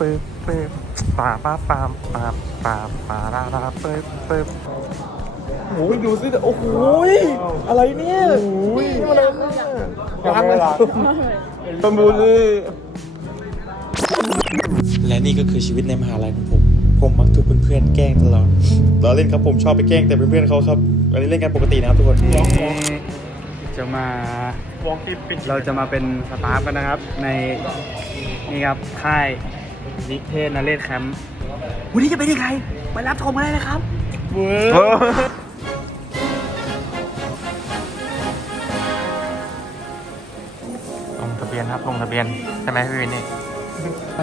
ปึ๊บปึ๊บปาป้าปามปาปาปาราราปึ๊บปึ๊บโอ้ยดูสิโอ้โหยอะไรเนี่ยโอ้ยนี่มันอะไรเนี่ยรักเลยตำบูสิและนี่ก็คือชีวิตในมหาลัยของผม ผมมักถูกเพื่อนๆแกล้งตลอดเราเล่นครับผมชอบไปแกล้งแต่เพื่อนๆเขาครับอันนี้เล่นกันปกตินะครับทุกคนจะมาเราจะมาเป็นสตาฟกันนะครับ ในนี่ครับค่าย นิเทศนเรศแคมป์วันนี้จะเป็นยังไงไปรับชมกันได้เลยครับเว้ยลงทะเบียนครับลงทะเบียน ใช่ไหมพี่วินนี่ต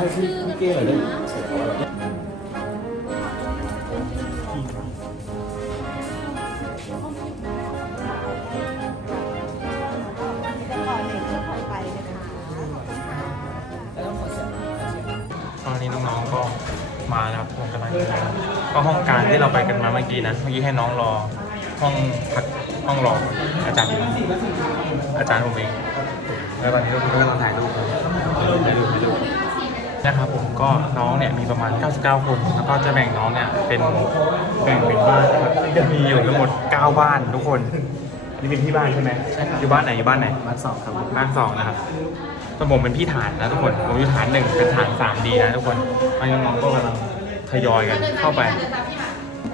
กำลังจะก็ห้องกลางที่เราไปกันมาเมื่อกี้นะ เมื่อกี้ให้น้องรอห้องพักห้องรออาจารย์อยู่อาจารย์ผมเอง แล้วตอนนี้เรากำลังถ่ายรูปอยู่ถ่ายรูปถ่ายรูปนะครับผมก็น้องเนี่ยมีประมาณ 99 คน แล้วก็จะแบ่งน้องเนี่ยเป็นแบ่งเป็นบ้านนะครับจะมีอยู่ทั้งหมด 9 บ้านทุกคน นี่เป็นที่บ้านใช่ไหมใช่อยู่บ้านไหนอยู่บ้านไหนบ้านสองครับบ้านสองนะครับส่วนผมเป็นพี่ฐานนะทุกคน ผมอยู่ฐานหนึ่งเป็นฐานสามดีนะทุกคนตอนนี้น้องๆก็กำลัง ทยอยกันเข้าไป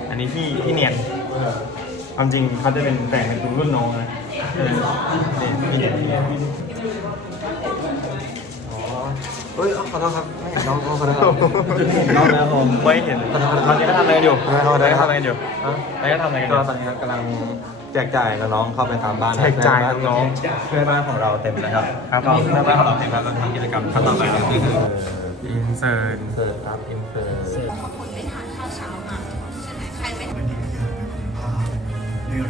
อันนี้พี่พี่เนียนความจริงเขาจะเป็นแต่งเป็นรุ่นน้องนะนี่พี่เนียนพี่เนียนอ๋อเฮ้ยขอโทษครับไม่เห็นน้องขอโทษครับน้องนะครับผมไม่เห็นตอนนี้ก็ทำอะไรกันอยู่ไม่เข้าตอนใจนี้ครับทำอะไรกันอยู่ตอนนี้ก็ทำอะไรกันอก็ยู่ตอนนี้กำลังแจกจ่ายน้องๆเข้าไปตามบ้านแจกจ่ายน้องเพื่อนบ้านของเราเต็มนะครับครับก็เพื่อนบ้านของเราเต็มแล้วเราทำกิจกรรมขั้นต่อไปก็คืออินเสิร์ตเสิร์ฟครับอินเสิร์ฟ ตอน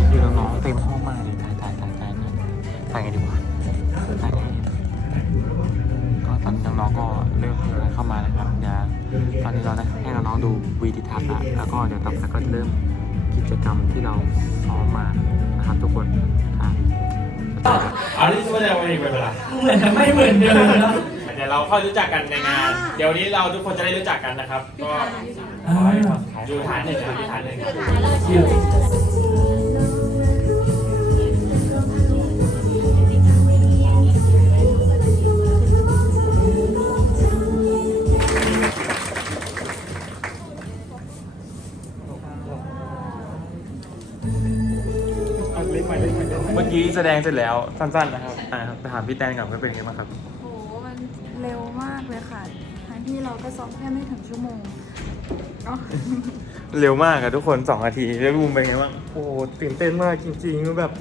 นี้คือน้องๆเต็มห้องมากเลยถ่ายถ่ายถ่ายถ่ายถ่ายถ่ายไงดีวะถ่ายไงดีก็ตอนนี้น้องๆก็เริ่มทยอยเข้ามานะครับเดี๋ยวตอนนี้เราได้ให้น้องๆดูวีดิทัศน์ละแล้วก็เดี๋ยวต่อไปก็จะเริ่มกิจกรรมที่เราซ้อมมานะครับทุกคนครับอันนี้แสดงว่าอีกเวลาเหมือนไม่เหมือนเดิมนะ เดี๋ยวเราค่อยรู้จักกันในงาน เดี๋ยวนี้เราทุกคนจะได้รู้จักกันนะครับ ก็อยู่ฐานหนึ่งอยู่ฐานหนึ่งเมื่อกี้แสดงเสร็จแล้วสั้นๆนะครับอ่าครับไปถามพี่แตนก่อนว่าเป็นยังไงบ้างครับ ทั้งที่เราก็ซ้อมแค่ไม่ถึงชั่วโมงเนาะ เร็วมากอะทุกคน2นาทีแล้วบูมเป็นไงบ้างโอ้โหตื่นเต้นมากจริงๆแบบ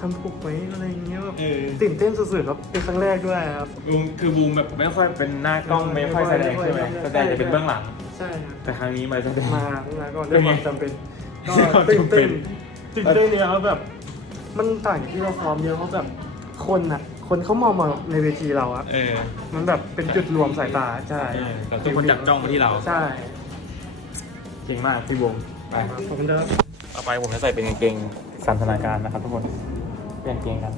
ทำถูกไหมอะไรอย่างเงี้ยแบบตื่นเต้นสุดๆครับเป็นครั้งแรกด้วยครับ บูมคือบูมแบบไม่ค่อยเป็นหน้ากล้องไม่ค่อยแสดงใช่ไหมแสดงจะเป็นเบื้องหลัง ใช่ครับแต่ครั้งนี้มาแสดง มาแล้วก็ด้วยความจำเป็นก็ด้วยความตื่นจำเป็เต้นนตื่นเต้นเนี่ยครับแบบ มันต่างจากที่เราซ้อมเยอะเพราะแบบคนอะ คนเขามองมาในเวทีเราอะเออมันแบบเป็นจุดรวมสายตาใช่แบบทุกคนจับจ้องมาที่เราใช่เก่งมากพี่บูมไปขอบคุณครับต่อไปผมจะใส่เป็นกางเกงสันทนาการนะครับทุกคนเปลี่ยนเกงกัน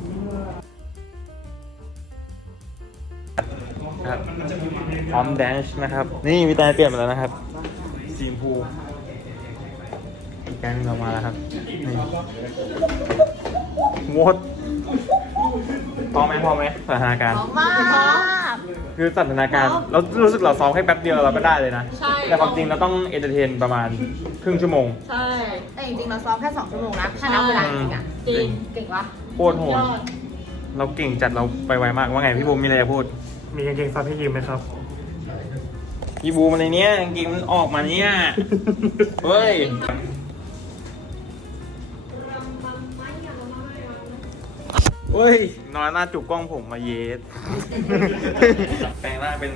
ครับพร้อมแดนช์นะครับ นี่มีแต่เปลี่ยนมาแล้วนะครับสีชมพูอีกแกงหนึงออกมาแล้วครับนี่งด พร้อมไหมพร้อมไหมสันทนาการมาก คือสันทนาการเรารู้สึกเราซ้อมแค่แป๊บเดียวเราก็ได้เลยนะ ใช่ แต่ความจริงเราต้องเอนเตอร์เทนประมาณครึ่งชั่วโมง ใช่ แต่จริงๆเราซ้อมแค่ 2 ชั่วโมงนะถ้านับเวลาจริงอะจริง เก่งปะโคตรโหดเราเก่งจัดเราไปไวมากว่าไงพี่บูมมีอะไรจะพูด มีกางเกงซับให้ยืมไหมครับ พี่บูมอะไรเนี้ยกางเกงมันออกมาเนี่ยเฮ้ย เฮ้ยนอนหน้าจุกกล้องผมมาเยสแปลงร่างเป็น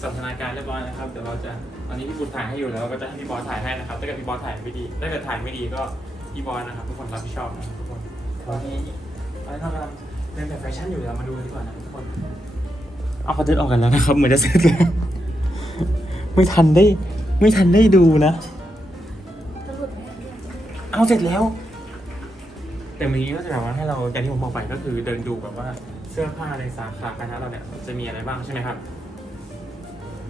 สันทนาการเรียบร้อยนะครับเดี๋ยวเราจะตอนนี้พี่บุญถ่ายให้อยู่แล้วเราก็จะให้พี่บอสถ่ายให้นะครับถ้าเกิดพี่บอสถ่ายไม่ดีถ้าเกิดถ่ายไม่ดีก็พี่บอสนะครับทุกคนรับผิดชอบนะครับทุกคนตอนนี้ตอนนี้เรากำลังเดินแบบแฟชั่นอยู่เรามาดูกันดีกว่านะทุกคนเอาเขาเดินออกกันแล้วนะครับเหมือนจะเสร็จแล้วไม่ทันได้ ไม่ทันได้ดูนะเอาเสร็จแล้ว แต่เมื่อกี้ก็จะแบบว่าให้เราอย่างที่ผมบอกไปก็คือเดินดูแบบว่าเสื้อผ้าในสาขาคณะเราเนี่ยจะมีอะไรบ้างใช่ไหมครับ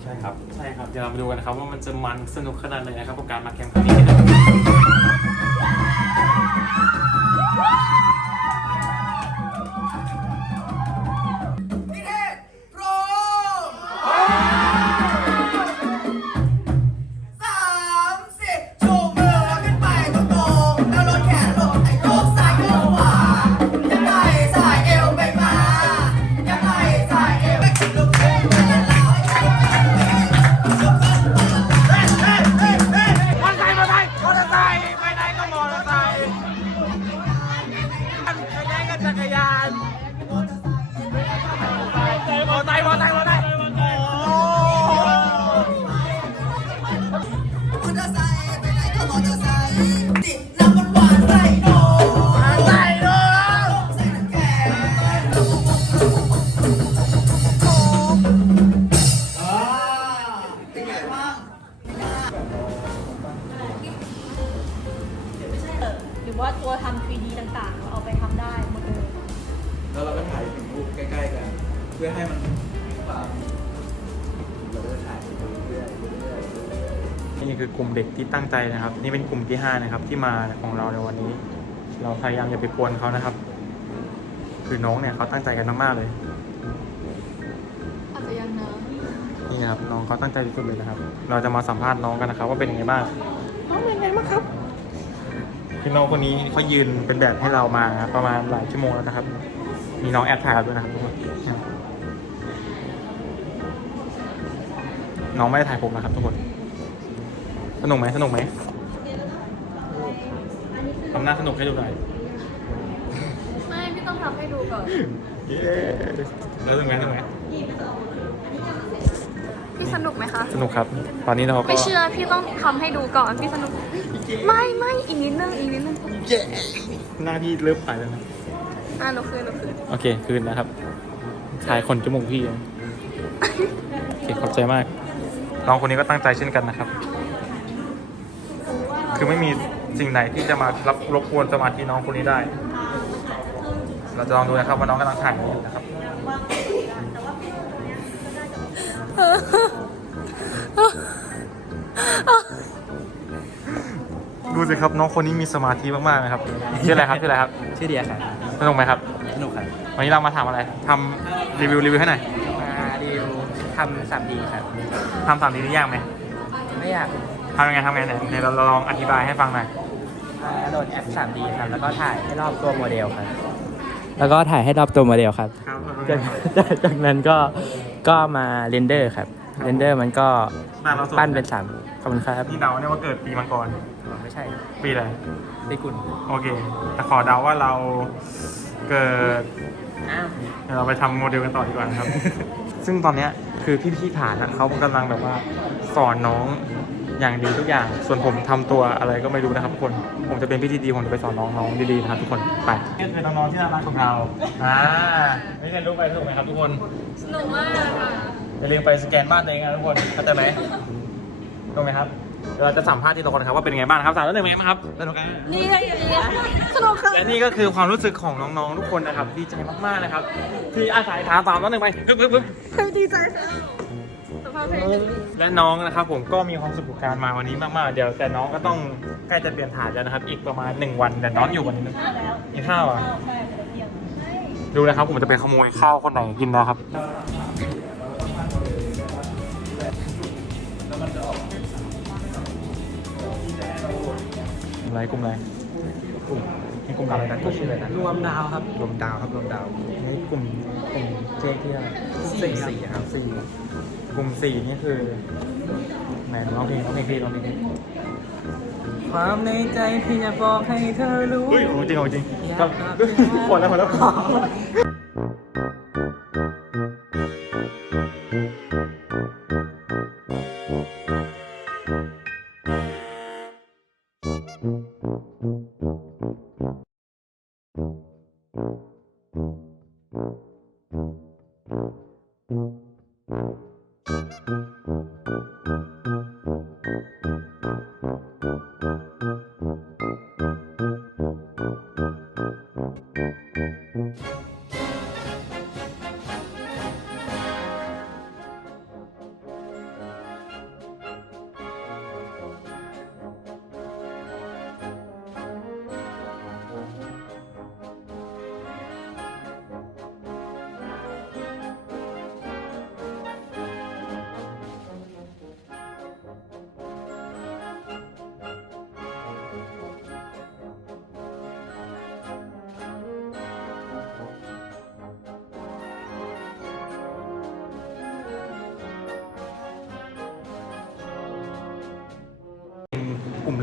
ใช่ครับใช่ครับเดี๋ยวเรามาดูกันนะครับว่ามันจะมันสนุกขนาดไหนนะครับกับการมาแคมป์ครั้งนี้นะครับ นี่คือกลุ่มเด็กที่ตั้งใจนะครับ นี่เป็นกลุ่มที่ 5 นะครับ ที่มาของเราในวันนี้ เราพยายามอย่าไปกวนเขานะครับ คือน้องเนี่ยเขาตั้งใจกันมากๆเลยอาจจะยังนะนี่นะครับน้องเขาตั้งใจที่สุดเลยนะครับ เราจะมาสัมภาษณ์น้องกันนะครับ ว่าเป็นยังไงบ้างน้องเป็นยังไงบ้างครับคือน้องคนนี้เขายืนเป็นแบบให้เรามาประมาณหลายชั่วโมงแล้วนะครับ มีน้องแอดถ่ายด้วยนะครับ นน้องไม่ได้ถ่ายผมนะครับทุกคน สนุกไหมสนุกไหมทำหน้าสนุกให้ดูหน่อยไม่พี่ต้องทำให้ดูก่อนเย้แล้วสนุกไหมสนุกไหมพี่สนุกไหมคะ สนุกครับ ตอนนี้เราก็ไม่เชื่อพี่ต้องทำให้ดูก่อนพี่สนุก ไม่ไม่อีกนิดนึงอีกนิดนึงหน้าพี่เริ่มถ่ายแล้วนะอะหนูคืนหนูคืนโอเคคืนนะครับถ่ายคนจมูกพี่นะโอเคขอบใจมาก น้องคนนี้ก็ตั้งใจเช่นกันนะครับ คือไม่มีสิ่งไหนที่จะมารับรบกวนสมาธิน้องคนนี้ได้ เราจะลองดูนะครับว่าน้องกำลังถ่ายอะไรอยู่นะครับดูสิครับน้องคนนี้มีสมาธิมากๆนะครับชื่ออะไรครับชื่ออะไรครับชื่อเดียครับสนุกไหมครับสนุกครับวันนี้เรามาทำอะไรทำรีวิวรีวิวให้หน่อยมาดีล ทำสามดีครับ ทำสามดีนี่ยากไหมไม่อยากทำยังไงทำยังไงเนี่ยเดี๋ยวเราลองอธิบายให้ฟังหน่อยโหลดแอป 3D ครับ แล้วก็ถ่ายให้รอบตัวโมเดลครับ แล้วก็ถ่ายให้รอบตัวโมเดลครับ ครับจากจากจากนั้นก็ก็มาเรนเดอร์ครับ เรนเดอร์มันก็หน้าเราสดปั้นเป็นสามขอบคุณครับนี่เดาเนี่ยว่าเกิดปีมังกร ไม่ใช่ปีอะไรปีกุลโอเค แต่ขอเดาว่าเราเกิด อ้าว เดี๋ยวเราไปทำโมเดลกันต่อดีกว่านะครับ ซึ่งตอนเนี้ย คือพี่พี่ๆฐานอะเขากำลังแบบว่าสอนน้องอย่างดีทุกอย่าง ส่วนผมทำตัวอะไรก็ไม่รู้นะครับทุกคน ผมจะเป็นพี่ที่ดีผมจะไปสอนน้องๆดีๆนะครับทุกคน ไปนี่คือน้องๆที่น่ารักของเรา อ่าไม่เรียนรู้ไปสนุกไหมครับทุกคน สนุกมากค่ะอย่าลืมไปสแกนบ้านตัวเองนะทุกคนเข้าใจไหมถูกไหมครับเดี๋ยวเราจะสัมภาษณ์ทีละคนนะครับว่าเป็นยังไงบ้างครับสามแล้วหนึ่งเป็นไงบ้างครับสนุกไหมนี่ไงสนุกค่ะและนี่ก็คือความรู้สึกของน้องๆทุกคนนะครับ ดีใจมากๆนะครับ ที่อาศัยถามสามแล้วหนึ่งไปปึ๊บปึ๊บปึ๊บ ดีใจค่ะสภาพเพลงและน้องนะครับผมก็มีความสุขกับการมาวันนี้มากๆ เดี๋ยวแต่น้องก็ต้องใกล้จะเปลี่ยนฐานแล้วนะครับ อีกประมาณหนึ่งวันแต่น้องอยู่วันนี้กินข้าวอะดูนะครับผมจะไปขโมยข้าวคนไหนกินนะครับกลุ่มอะไรกลุ่มอะไรกลุ่ม กลุ่มอะไรนะกลุ่มชื่ออะไรนะรวมดาวครับ รวมดาวครับรวมดาวนี่กลุ่มกลุ่มเจ๊ที่อะไรสี่สี่ครับสี่กลุ่มสี่นี่คือไหนร้องเพลงร้องเพลงพี่ร้องเพลงพี่ความในใจที่จะบอกให้เธอรู้เฮ้ยของจริงของจริงครับหมดแล้วหมดแล้ว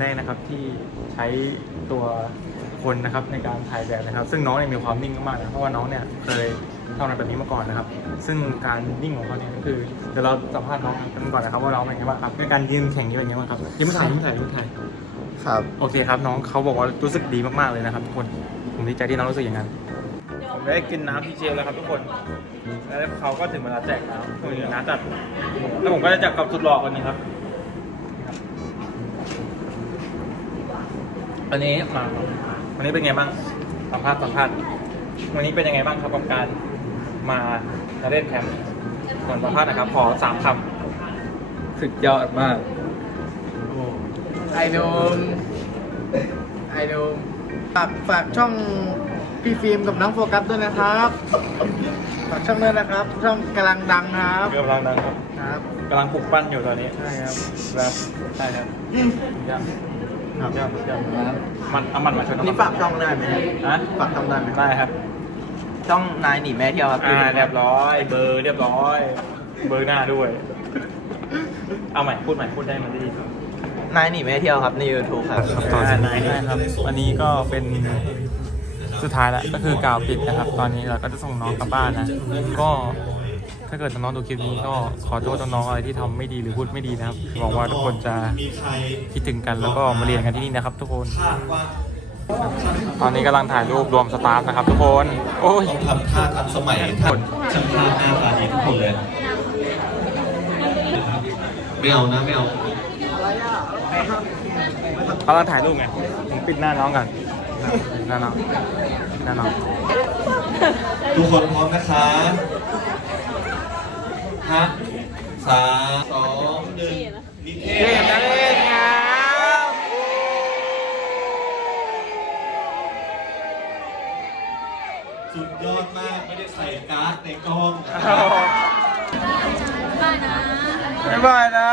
แรกนะครับที่ใช้ตัวคนนะครับในการถ่ายแบบนะครับ ซึ่งน้องเนี่ยมีความนิ่งมากๆนะเพราะว่าน้องเนี่ยเคยทำอะไรแบบนี้มาก่อนนะครับ ซึ่งการนิ่งของเขาเนี่ยก็คือเดี๋ยวเราสัมภาษณ์น้องกันก่อนนะครับว่าน้องเป็นไงบ้างครับในการยืนแข่งนี้เป็นไงบ้างครับยังไม่ถ่ายยังไม่ถ่ายยังไม่ถ่ายครับโอเคครับน้องเขาบอกว่ารู้สึกดีมากๆเลยนะครับทุกคนผมดีใจที่น้องรู้สึกอย่างนั้นผมได้กินน้ำที่เชลแล้วครับทุกคนแล้วเขาก็ถึงเวลาแจกน้ำคือน้ำจัดแล้วผมก็จะแจกกับสุดหล่อคนนี้ครับ วันนี้มาวันนี้เป็นไงบ้างสัมภาษณ์สัมภาษณ์วันนี้เป็นยังไงบ้างครับกับการมามาเล่นแคมป์ก่อนสัมภาษณ์นะครับ ขอสามคำสุดยอดมาก ไอโดมไอโดมฝากฝากช่องพี่ฟิล์มกับน้องโฟกัสด้วยนะครับฝากช่องด้วยนะครับ ช่องกำลังดังครับกำลังดังครับครับกำลังปลุกปั้นอยู่ตอนนี้ใช่ครับ ครับใช่ครับย่ำ ครับย่ำย่ำมันเอามันมาชนนี่ฝากช่องได้ไหมนะฝากช่องได้ไหมได้ครับช่องนายหนีแม่เที่ยวครับอ่าเรียบร้อย เบอร์เรียบร้อย เบอร์หน้าด้วย เอาใหม่พูดใหม่พูดได้มันดีนายหนีแม่เที่ยวครับใน YouTube ครับต่อจากนี้ครับวันนี้ก็เป็นสุดท้ายแล้วก็คือกล่าวปิดนะครับ ตอนนี้เราก็จะส่งน้องกลับบ้านนะก็ ถ้าเกิดน้องๆดูคลิปนี้ก็ขอโทษน้องๆอะไรที่ทำไม่ดีหรือพูดไม่ดีนะครับหวังว่าทุกคนจะคิดถึงกันแล้วก็มาเรียนกันที่นี่นะครับ ทุกคนตอนนี้กำลังถ่ายรูปรวมสตาฟนะครับ ทุกคน โอ้ยทำท่าทันสมัยท่านช่างภาพหน้าตาดีทุกคนเลยไม่เอานะไม่เอากำลังถ่ายรูปไงผมปิดหน้าน้องกันหน้าน้องหน้าน้อง ทุกคนพร้อมนะคะ ฮะสามสองหนึ่งนิเทศนเรียนครับสุดยอดมากไม่ได้ใส่การ์ดในกล้องบ๊ายบายนะบ๊ายบายนะ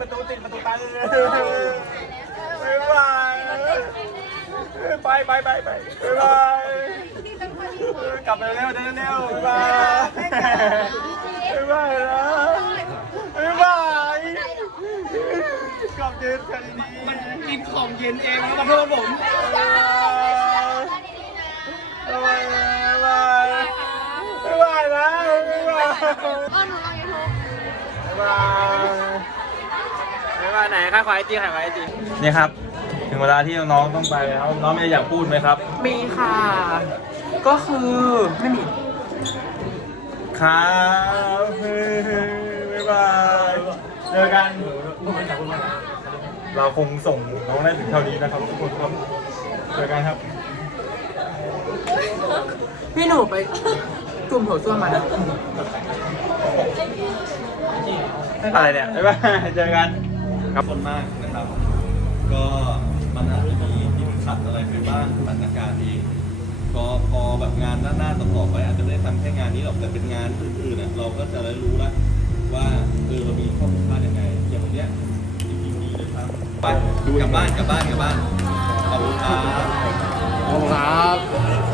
ประตูติดประตูตัน ไปไปไปไปบ๊ายบายกลับไปเร็วเร็วเร็วบ๊ายบายบ๊ายบายนะบ๊ายบายกลับเย็นกันดีมันกินของเย็นเองแล้วมาโทษผมบ๊ายบายบ๊ายบายบ๊ายบายนะบ๊ายบายเออหนูลองยูทูบบ๊ายบายบ๊ายบายไหนค่าขอไอจีขายไอจีนี่ครับ ถึงเวลาที่น้องๆต้องไปแล้วน้องมีอะไรอยากพูดไหมครับ มีค่ะ ก็คือไม่มีครับบ๊ายบายเจอกัน เราคงส่งน้องได้ถึงเท่านี้นะครับทุกคนครับเจอกันครับ พี่หนูไปจุ่มหัวส้วมมานะอะไรเนี่ยบ๊ายบายเจอกันขอบคุณมากนะครับ ก็ัดอะไรไปบ้างสถานการณ์เองก็พอแบบงานหน้าๆต่อๆไปอาจจะไม่ได้ทำแค่งานนี้หรอกแต่เป็นงานอื่นๆน่ะเราก็จะได้รู้ละว่าเออเรามีข้อผิดพลาดยังไงอย่างวันเนี้ยจริงๆดีด้วยครับไปกลับบ้านกลับบ้านกลับบ้านขอบคุณครับ ครับ